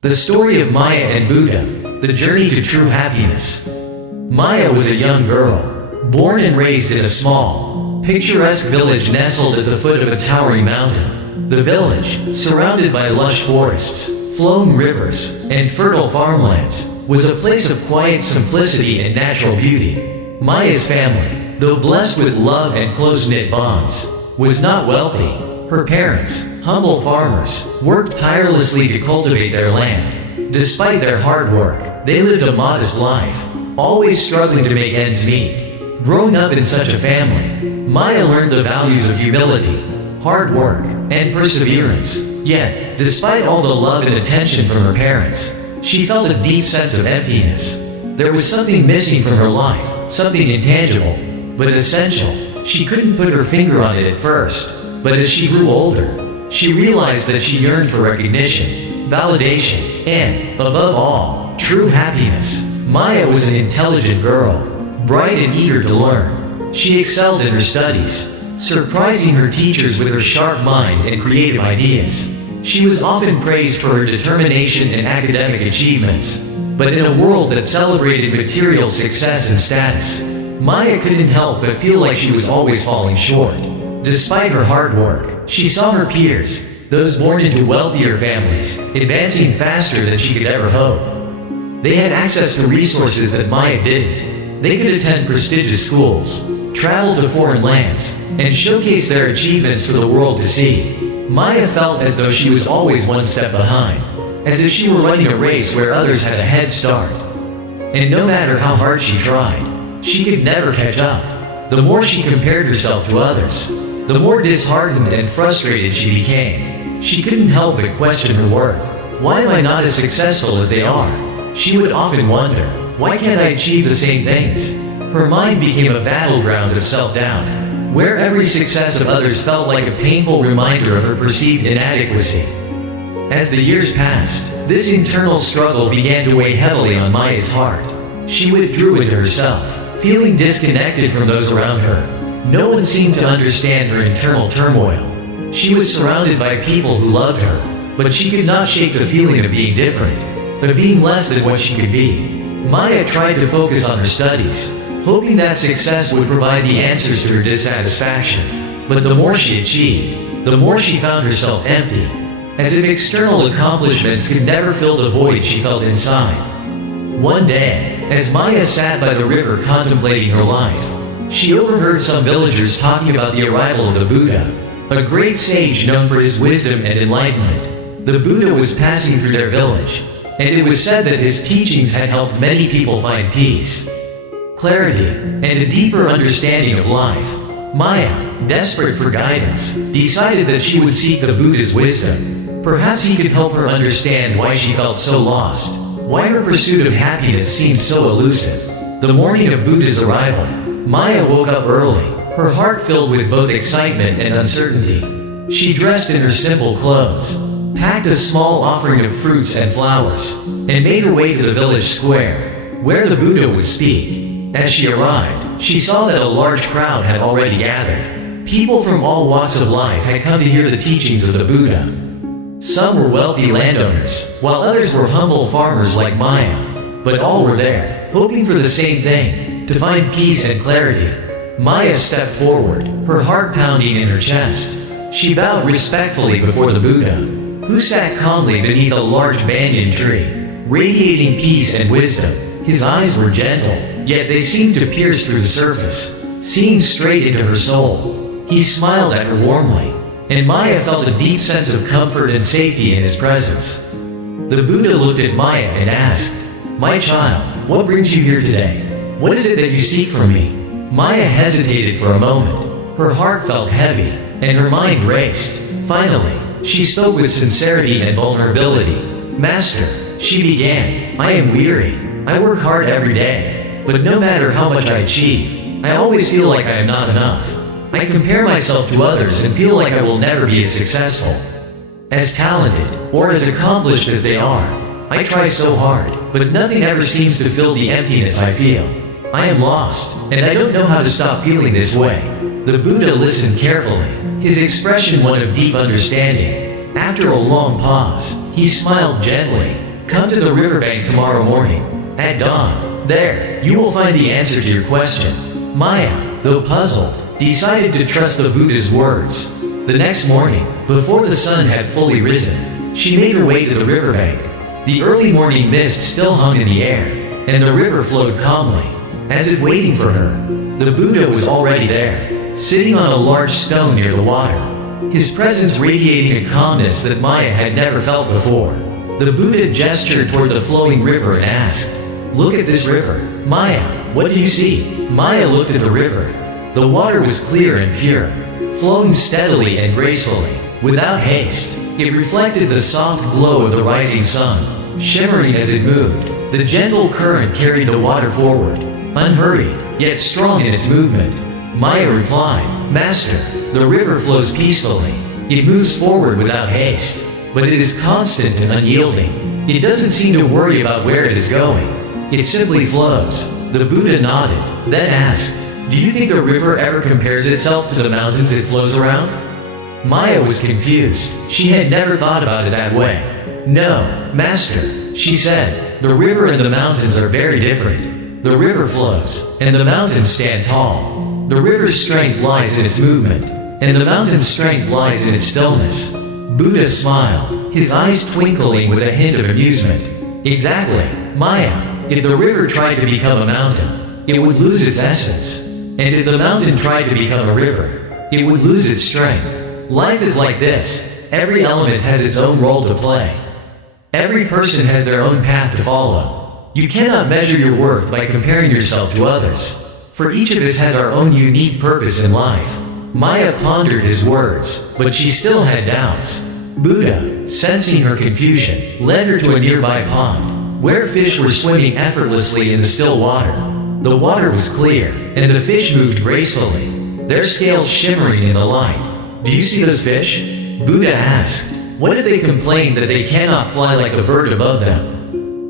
The story of Maya and Buddha, the journey to true happiness. Maya was a young girl, born and raised in a small, picturesque village nestled at the foot of a towering mountain. The village, surrounded by lush forests, flowing rivers, and fertile farmlands, was a place of quiet simplicity and natural beauty. Maya's family, though blessed with love and close-knit bonds, was not wealthy. Her parents, humble farmers, worked tirelessly to cultivate their land. Despite their hard work, they lived a modest life, always struggling to make ends meet. Growing up in such a family, Maya learned the values of humility, hard work, and perseverance. Yet, despite all the love and attention from her parents, she felt a deep sense of emptiness. There was something missing from her life, something intangible, but essential. She couldn't put her finger on it at first. But as she grew older, she realized that she yearned for recognition, validation, and, above all, true happiness. Maya was an intelligent girl, bright and eager to learn. She excelled in her studies, surprising her teachers with her sharp mind and creative ideas. She was often praised for her determination and academic achievements. But in a world that celebrated material success and status, Maya couldn't help but feel like she was always falling short. Despite her hard work, she saw her peers, those born into wealthier families, advancing faster than she could ever hope. They had access to resources that Maya didn't. They could attend prestigious schools, travel to foreign lands, and showcase their achievements for the world to see. Maya felt as though she was always one step behind, as if she were running a race where others had a head start. And no matter how hard she tried, she could never catch up. The more she compared herself to others, the more disheartened and frustrated she became. She couldn't help but question her worth. Why am I not as successful as they are? She would often wonder, why can't I achieve the same things? Her mind became a battleground of self-doubt, where every success of others felt like a painful reminder of her perceived inadequacy. As the years passed, this internal struggle began to weigh heavily on Maya's heart. She withdrew into herself, feeling disconnected from those around her. No one seemed to understand her internal turmoil. She was surrounded by people who loved her, but she could not shake the feeling of being different, of being less than what she could be. Maya tried to focus on her studies, hoping that success would provide the answers to her dissatisfaction. But the more she achieved, the more she found herself empty, as if external accomplishments could never fill the void she felt inside. One day, as Maya sat by the river contemplating her life, she overheard some villagers talking about the arrival of the Buddha, a great sage known for his wisdom and enlightenment. The Buddha was passing through their village, and it was said that his teachings had helped many people find peace, clarity, and a deeper understanding of life. Maya, desperate for guidance, decided that she would seek the Buddha's wisdom. Perhaps he could help her understand why she felt so lost, why her pursuit of happiness seemed so elusive. The morning of Buddha's arrival, Maya woke up early, her heart filled with both excitement and uncertainty. She dressed in her simple clothes, packed a small offering of fruits and flowers, and made her way to the village square, where the Buddha would speak. As she arrived, she saw that a large crowd had already gathered. People from all walks of life had come to hear the teachings of the Buddha. Some were wealthy landowners, while others were humble farmers like Maya. But all were there, hoping for the same thing, to find peace and clarity. Maya stepped forward, her heart pounding in her chest. She bowed respectfully before the Buddha, who sat calmly beneath a large banyan tree, radiating peace and wisdom. His eyes were gentle, yet they seemed to pierce through the surface, seeing straight into her soul. He smiled at her warmly, and Maya felt a deep sense of comfort and safety in his presence. The Buddha looked at Maya and asked, "My child, what brings you here today? What is it that you seek from me?" Maya hesitated for a moment. Her heart felt heavy, and her mind raced. Finally, she spoke with sincerity and vulnerability. "Master," she began, "I am weary. I work hard every day, but no matter how much I achieve, I always feel like I am not enough. I compare myself to others and feel like I will never be as successful, as talented, or as accomplished as they are. I try so hard, but nothing ever seems to fill the emptiness I feel. I am lost, and I don't know how to stop feeling this way." The Buddha listened carefully, his expression one of deep understanding. After a long pause, he smiled gently. Come to the riverbank tomorrow morning, at dawn. There, you will find the answer to your question. Maya, though puzzled, decided to trust the Buddha's words. The next morning, before the sun had fully risen, she made her way to the riverbank. The early morning mist still hung in the air, and the river flowed calmly, as if waiting for her. The Buddha was already there, sitting on a large stone near the water, his presence radiating a calmness that Maya had never felt before. The Buddha gestured toward the flowing river and asked, "Look at this river. Maya, what do you see?" Maya looked at the river. The water was clear and pure, flowing steadily and gracefully, without haste. It reflected the soft glow of the rising sun, shimmering as it moved. The gentle current carried the water forward, unhurried, yet strong in its movement. Maya replied, "Master, the river flows peacefully. It moves forward without haste, but it is constant and unyielding. It doesn't seem to worry about where it is going. It simply flows." The Buddha nodded, then asked, "Do you think the river ever compares itself to the mountains it flows around?" Maya was confused. She had never thought about it that way. "No, Master," she said, "the river and the mountains are very different. The river flows, and the mountains stand tall. The river's strength lies in its movement, and the mountain's strength lies in its stillness." Buddha smiled, his eyes twinkling with a hint of amusement. "Exactly, Maya. If the river tried to become a mountain, it would lose its essence. And if the mountain tried to become a river, it would lose its strength. Life is like this. Every element has its own role to play. Every person has their own path to follow. You cannot measure your worth by comparing yourself to others. For each of us has our own unique purpose in life." Maya pondered his words, but she still had doubts. Buddha, sensing her confusion, led her to a nearby pond, where fish were swimming effortlessly in the still water. The water was clear, and the fish moved gracefully, their scales shimmering in the light. "Do you see those fish?" Buddha asked. "What if they complained that they cannot fly like the bird above them?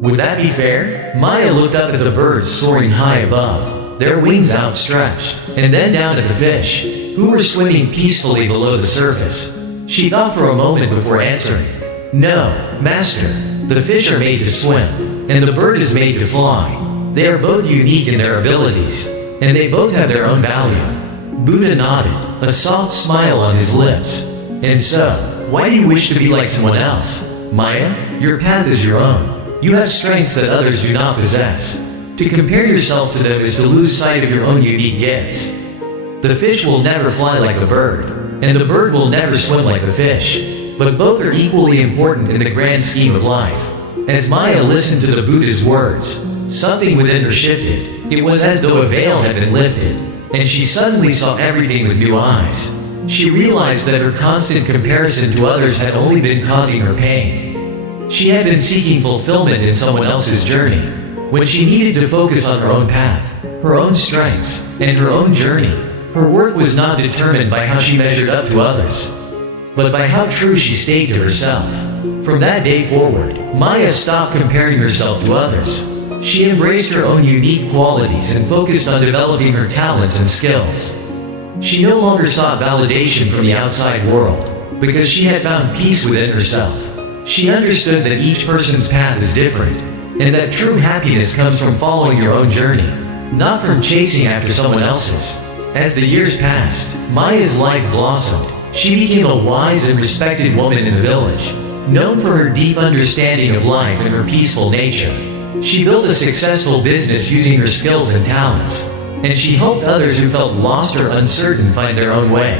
Would that be fair?" Maya looked up at the birds soaring high above, their wings outstretched, and then down at the fish, who were swimming peacefully below the surface. She thought for a moment before answering. "No, Master, the fish are made to swim, and the bird is made to fly. They are both unique in their abilities, and they both have their own value." Buddha nodded, a soft smile on his lips. "And so, why do you wish to be like someone else? Maya, your path is your own. You have strengths that others do not possess. To compare yourself to them is to lose sight of your own unique gifts. The fish will never fly like the bird, and the bird will never swim like the fish. But both are equally important in the grand scheme of life." As Maya listened to the Buddha's words, something within her shifted. It was as though a veil had been lifted, and she suddenly saw everything with new eyes. She realized that her constant comparison to others had only been causing her pain. She had been seeking fulfillment in someone else's journey, when she needed to focus on her own path, her own strengths, and her own journey. Her worth was not determined by how she measured up to others, but by how true she stayed to herself. From that day forward, Maya stopped comparing herself to others. She embraced her own unique qualities and focused on developing her talents and skills. She no longer sought validation from the outside world, because she had found peace within herself. She understood that each person's path is different, and that true happiness comes from following your own journey, not from chasing after someone else's. As the years passed, Maya's life blossomed. She became a wise and respected woman in the village, known for her deep understanding of life and her peaceful nature. She built a successful business using her skills and talents, and she helped others who felt lost or uncertain find their own way.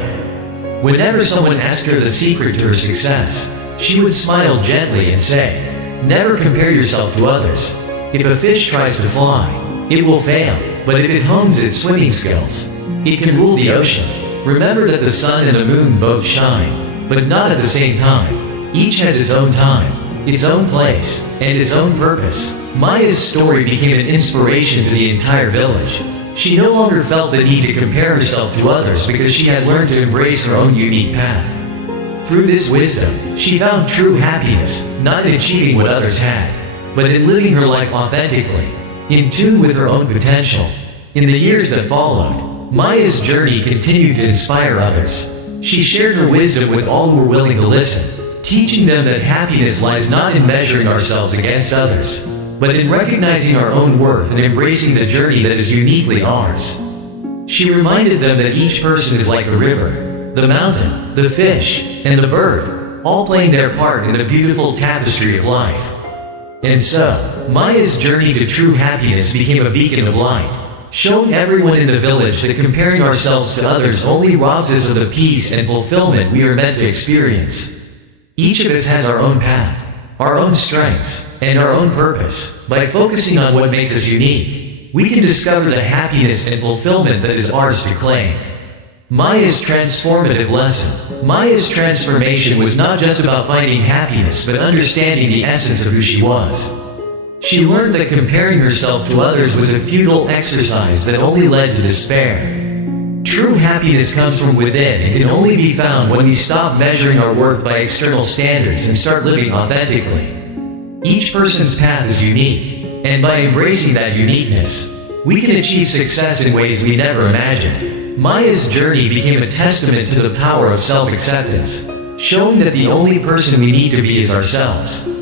Whenever someone asked her the secret to her success, she would smile gently and say, "Never compare yourself to others. If a fish tries to fly, it will fail, but if it hones its swimming skills, it can rule the ocean. Remember that the sun and the moon both shine, but not at the same time. Each has its own time, its own place, and its own purpose." Maya's story became an inspiration to the entire village. She no longer felt the need to compare herself to others because she had learned to embrace her own unique path. Through this wisdom, she found true happiness, not in achieving what others had, but in living her life authentically, in tune with her own potential. In the years that followed, Maya's journey continued to inspire others. She shared her wisdom with all who were willing to listen, teaching them that happiness lies not in measuring ourselves against others, but in recognizing our own worth and embracing the journey that is uniquely ours. She reminded them that each person is like the river, the mountain, the fish, and the bird, all playing their part in the beautiful tapestry of life. And so, Maya's journey to true happiness became a beacon of light, showing everyone in the village that comparing ourselves to others only robs us of the peace and fulfillment we are meant to experience. Each of us has our own path, our own strengths, and our own purpose. By focusing on what makes us unique, we can discover the happiness and fulfillment that is ours to claim. Maya's transformative lesson. Maya's transformation was not just about finding happiness but understanding the essence of who she was. She learned that comparing herself to others was a futile exercise that only led to despair. True happiness comes from within and can only be found when we stop measuring our worth by external standards and start living authentically. Each person's path is unique, and by embracing that uniqueness, we can achieve success in ways we never imagined. Maya's journey became a testament to the power of self-acceptance, showing that the only person we need to be is ourselves.